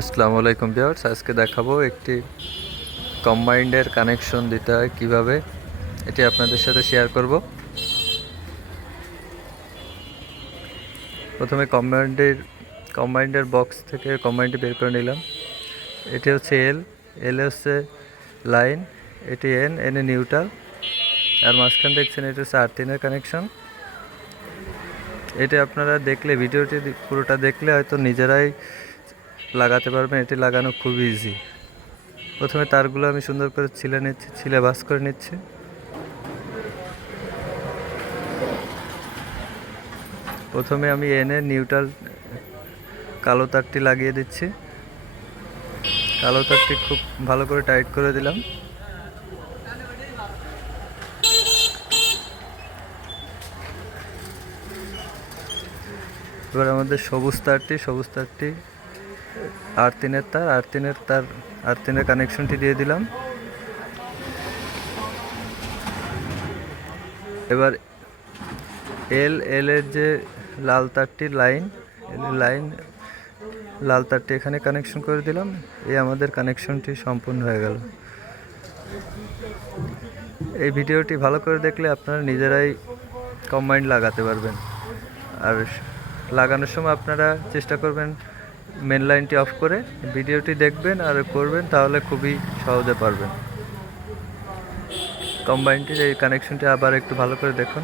আসসালামু আলাইকুম ভিউয়ার্স, আজকে দেখাবো একটি কম্বাইন্ডের কানেকশন দিতে হয় কিভাবে, এটি আপনাদের সাথে শেয়ার করব। প্রথমে কম্বাইন্ডের বক্স থেকে কম্বাইন্ডটি বের করে নিলাম। এটি হচ্ছে এল হচ্ছে লাইন, এটি এন এ নিউট্রাল, আর মাঝখান দেখছেন এটি হচ্ছে আর্থিনের কানেকশন। এটি আপনারা দেখলে, ভিডিওটি পুরোটা দেখলে হয়তো নিজেরাই লাগাতে পারবেন। এটি লাগানো খুব ইজি। প্রথমে তারগুলো আমি সুন্দর করে ছিলে ভাঁজ করে নিচ্ছি। প্রথমে আমি এনে নিউট্রাল কালো তারটি লাগিয়ে দিচ্ছি। কালো তারটি খুব ভালো করে টাইট করে দিলাম। এবার আমাদের সবুজ তারটি আর্থিনের কানেকশনটি দিয়ে দিলাম। এবার এল এর যে লাল তারটি লাল তারটি এখানে কানেকশন করে দিলাম। এই আমাদের কানেকশনটি সম্পূর্ণ হয়ে গেল। এই ভিডিওটি ভালো করে দেখলে আপনারা নিজেরাই কম্বাইন্ড লাগাতে পারবেন। আর লাগানোর সময় আপনারা চেষ্টা করবেন মেন লাইনটি অফ করে ভিডিওটি দেখবেন আর করবেন, তাহলে খুবই সহজে পারবেন। কম্বাইন্ডটির এই কানেকশনটি আবার একটু ভালো করে দেখুন।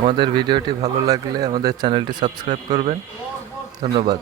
আমাদের ভিডিওটি ভালো লাগলে আমাদের চ্যানেলটি সাবস্ক্রাইব করবেন। ধন্যবাদ।